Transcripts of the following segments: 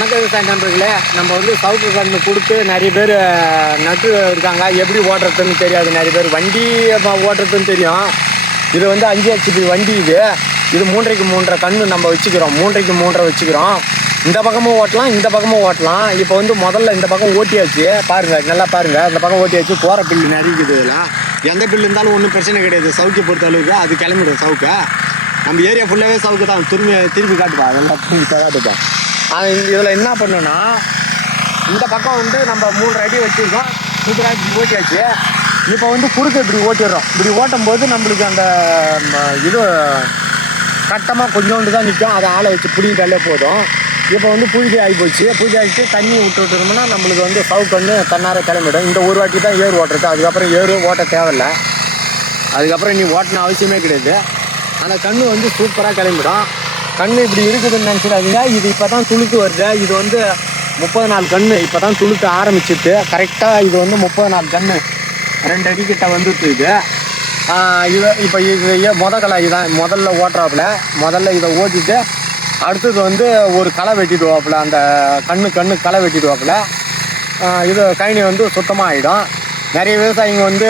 வணக்க விவசாய நண்பர்களே, நம்ம வந்து சவுக்கு கன்று கொடுத்து நிறைய பேர் நட்டு இருக்காங்க. எப்படி ஓட்டுறதுன்னு தெரியாது. நிறைய பேர் வண்டி ஓட்டுறதுன்னு தெரியும். இது வந்து 5 HP வண்டி. இது 3.5 3.5 கன்று நம்ம வச்சுக்கிறோம். 3.5 3.5 வச்சுக்கிறோம். இந்த பக்கமும் ஓட்டலாம், இந்த பக்கமும் ஓட்டலாம். இப்போ வந்து முதல்ல இந்த பக்கம் ஓட்டியாச்சு. பாருங்கள், நல்லா பாருங்கள். இந்த பக்கம் ஓட்டியாச்சு. போகிற பில்லு நிறைய இதெல்லாம். எந்த பில்லு இருந்தாலும் ஒன்றும் பிரச்சனை கிடையாது. சவுக்கை பொறுத்த அளவுக்கு அது கிளம்பிடும். சவுக்கை நம்ம ஏரியா ஃபுல்லாகவே சவுக்கு தான். திருப்பி காட்டுப்பா, நல்லா காட்டுப்பா. இதில் என்ன பண்ணுன்னா, இந்த பக்கம் வந்து நம்ம 3 அடி வச்சுருக்கோம். சூப்பராக ஓட்டியாச்சு. இப்போ வந்து குறுக்க இப்படி ஓட்டிடுறோம். இப்படி ஓட்டும் போது நம்மளுக்கு அந்த இது கட்டமாக கொஞ்சோண்டு தான் நிற்கும். அதை ஆளை வச்சு பிடிக்கிட்டாலே போதும். இப்போ வந்து பூஜை ஆகிப்போச்சு. பூஜை ஆகிட்டு தண்ணி விட்டுட்டோம்னா நம்மளுக்கு வந்து சவுக்கு வந்து தன்னார கிளம்பிடும். இந்த ஒரு வாட்டி தான் ஏறு ஓட்டுறது. அதுக்கப்புறம் ஏறு ஓட்ட தேவையில்லை. அதுக்கப்புறம் நீ ஓட்டின அவசியமே கிடையாது. அந்த கன்று வந்து சூப்பராக கிளம்பிடும். கன்று இப்படி இருக்குதுன்னு நினச்சிடாதீங்க. இது இப்போ தான் துளுத்து வருது. இது வந்து 30 நாள் கன்று இப்போ தான் துளுத்து ஆரம்பிச்சிட்டு. கரெக்டாக இது வந்து 30 நாள் கன்று 2 அடிக்கிட்ட வந்துட்டு இது. இப்போ இது முதல்ல இதான் முதல்ல ஓட்டுறாப்புல. முதல்ல இதை ஓட்டிட்டு அடுத்தது வந்து ஒரு களை வெட்டிடுவாப்புல. அந்த கண்ணு களை வெட்டிடுவாப்புல. இது கழனி வந்து சுத்தமாக ஆகிடும். நிறைய விவசாயிங்க வந்து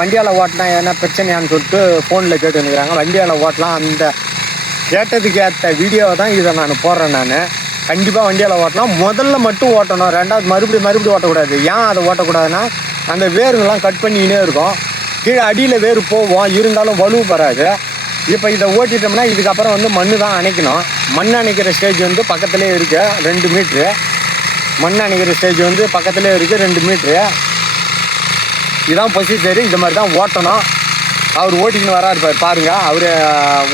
வண்டியால் ஓட்டினா என்ன பிரச்சனையான்னு சொல்லிட்டு ஃபோனில் கேட்டுருக்குறாங்க. வண்டியால் ஓட்டலாம். அந்த கேட்டதுக்கு ஏற்ற வீடியோவை தான் இதை நான் போடுறேன். நான் கண்டிப்பாக வண்டியால் ஓட்டலாம். முதல்ல மட்டும் ஓட்டணும். ரெண்டாவது மறுபடியும் ஓட்டக்கூடாது. ஏன் அதை ஓட்டக்கூடாதுன்னா, அந்த வேருங்கெல்லாம் கட் பண்ணிக்கினே இருக்கும். கீழே அடியில் வேறு போவோம். இருந்தாலும் வலுவு பெறாது. இப்போ இதை ஓட்டிட்டோம்னா இதுக்கப்புறம் வந்து மண் தான் அணைக்கணும். மண் அணைக்கிற ஸ்டேஜ் வந்து பக்கத்துலேயே இருக்குது. 2 மீட்ரு மண் அணைக்கிற ஸ்டேஜ் வந்து பக்கத்துலேயே இருக்குது. 2 மீட்ரு. இதுதான் ப்ரொசீஜர். இது மாதிரி தான் ஓட்டணும். அவர் ஓட்டிக்கின்னு வராருப்பார் பாருங்கள். அவர்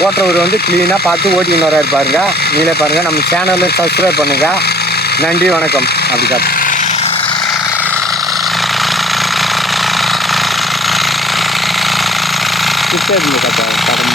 ஓட்டுறவர் வந்து க்ளீனாக பார்த்து ஓட்டிக்கின்னு வராரு பாருங்கள். நீங்களே பாருங்கள். நம்ம சேனலை சப்ஸ்கிரைப் பண்ணுங்கள். நன்றி, வணக்கம். அப்படி காட்டு கிட்டே இருந்து காட்டுறேன்.